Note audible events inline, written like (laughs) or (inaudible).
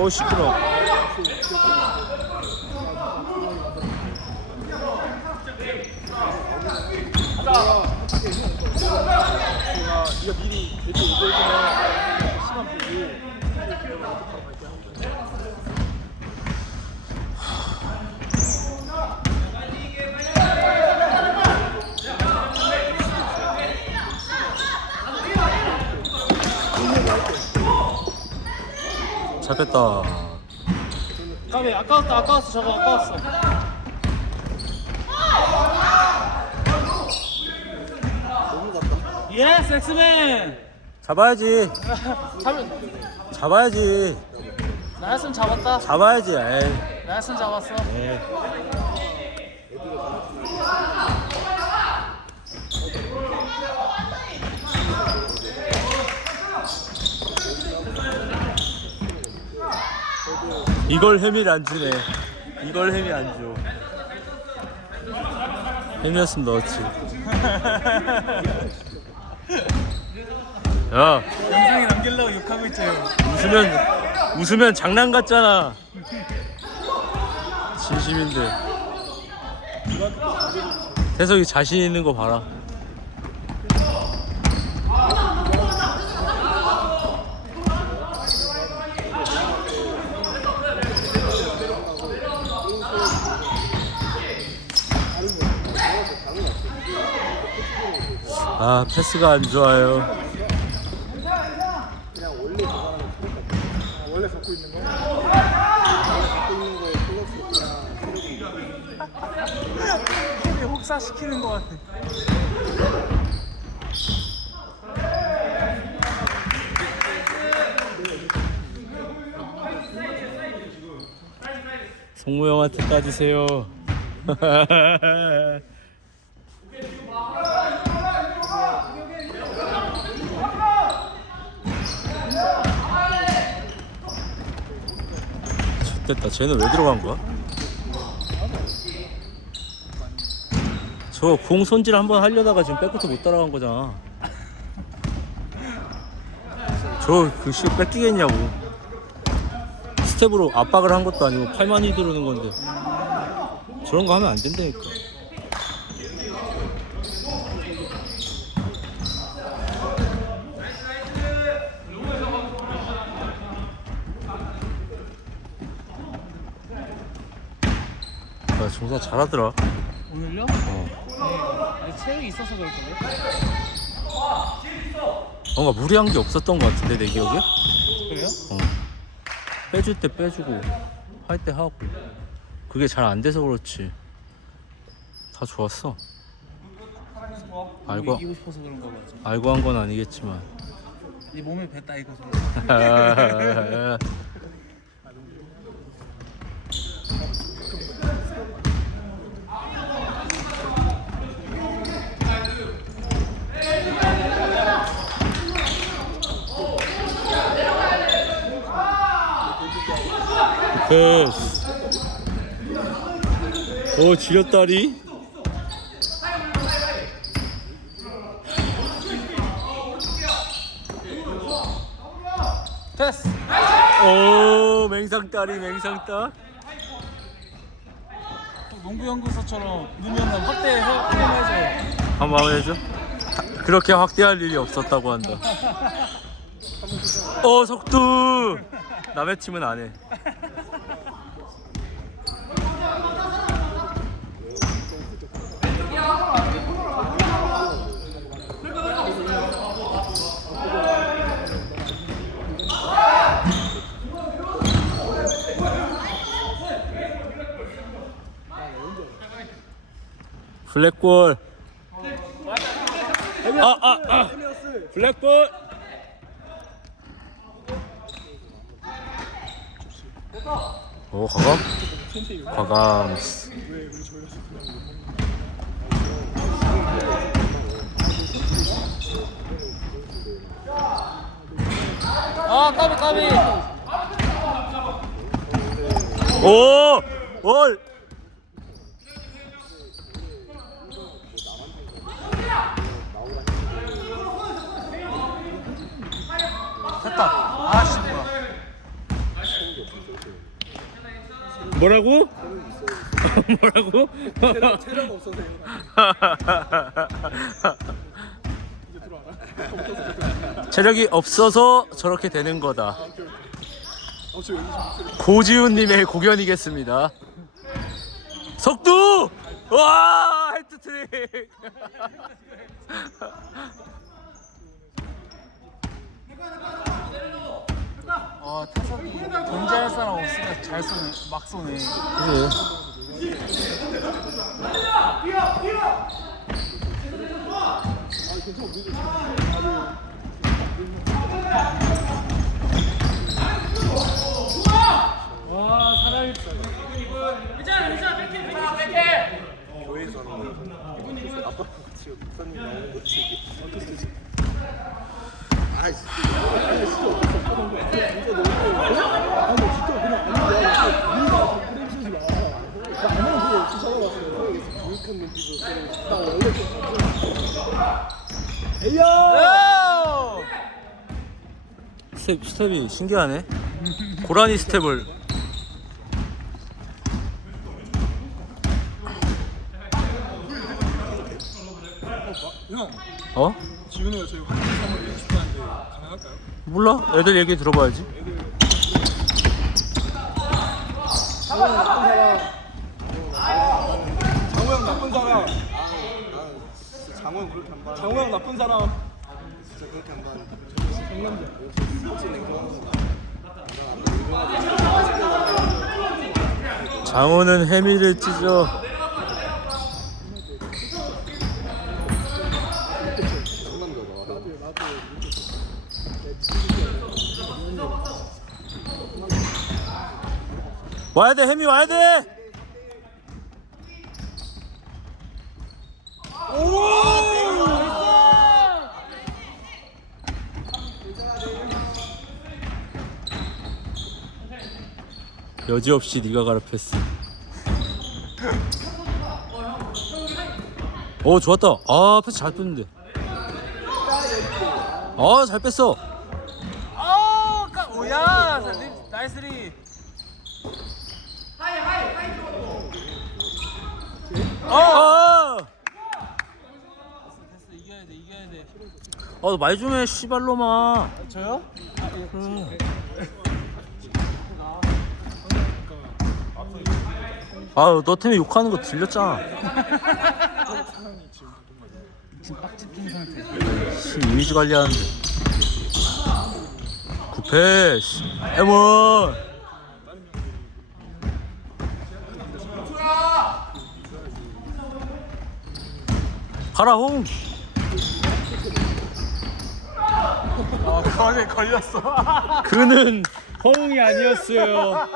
어 시끄러. 제가 네가 미리 대표 오고 전에 시간 보고 잡혔다. 까비 아까웠다 아까웠어 저거 아까웠어 예스 엑스맨 잡아야지. (laughs) 잡은 잡아야지. 나였으면 잡았다 잡아야지. 에이. 나였으면 잡았어 에이. 이걸 혜밀 안 주네. 이걸 혜밀 안 줘. 혜밀이었으면 넣었지. 야, 영상에 남기려고 욕하고 있죠 웃으면 웃으면 장난 같잖아. 진심인데. 태석이 자신 있는 거 봐라. 아 패스가 안 좋아요. 원래 갖고 있는 거 갖고 있는 거에 플러스 그냥 혹사시키는 거 같아 성무 형한테 따지세요. (laughs) 됐다. 쟤는 왜 들어간 거야? 저 공 손질 한번 하려다가 지금 백부터 못 따라간 거잖아. 저그씨 뺏기겠냐고. 스텝으로 압박을 한 것도 아니고 팔만 휘두르는 건데 저런 거 하면 안 된다니까 아 종사 잘하더라. 오늘요? 어. 아니, 체력이 있어서 그럴 건데 뭔가 무리한 게 없었던 것 같은데 내 기억에? 그래요? 어. 빼줄 때 빼주고 할 때 하고. 그게 잘 안 돼서 그렇지. 다 좋았어. 알고 이기고 싶어서 그런가 보지 알고 한 건 아니겠지만. 네 몸에 뱉다 이거죠 (laughs) 패스 오 지렸다리? 됐어 오 맹상따리 맹상따 농구 연구소처럼 넣으면 확대 확대해줘. 한번 해줘. 그렇게 확대할 일이 없었다고 한다. 어 속도 남의 팀은 안 해 블랙볼 아, 아, 아. 블랙볼. 오, 과감? 과감. 아 까비 까비 오! 오! 됐다 아씨 뭐야 뭐라고? (laughs) 뭐라고? 체력, 체력 없어서 (laughs) 체력이 없어서 저렇게 되는 거다. 여기 좀 고지훈님의 고견이겠습니다. 석두! 와 헤트트릭! (laughs) 아 타석이 견제할 사람 없으니까 잘 쏘네 막 쏘네 그래. 와 사람이 교회에서 하는 거여서 아빠랑 같이 목사님 나오는 어쩔 수 없지 아이 진짜 진짜 너무 진짜 그냥 아닌데 좀 에이야 스텝, 스텝이 신기하네. 고라니 스텝을. 형 어? 지훈이가 저희 환경 할까요? 몰라? 애들 얘기 들어봐야지. 장호 형 나쁜 사람. 장호 형 그렇게 안 봐. 장호 형 나쁜 사람. 진짜 그렇게 안 봐. 장호는 해미를 찢어. 상남자다. 나도 나도 와야 돼, 해미 와야 돼! 여지없이 네가 패스. 오 좋았다. 아 패스 잘 뺐는데. 아잘 뺐어. 아 오야 나이스리 어 이겨야 돼 이겨야 돼 아, 말좀 해, 씨발로마. 저요? 아, 너 때문에 욕하는 거 들렸잖아. 지금 낀 상태 씨, 이미지 관리하는데. 구패, 씨. 에몬. 가라, 홍. 아 거기에 걸렸어 그는 (laughs) 허웅이 아니었어요.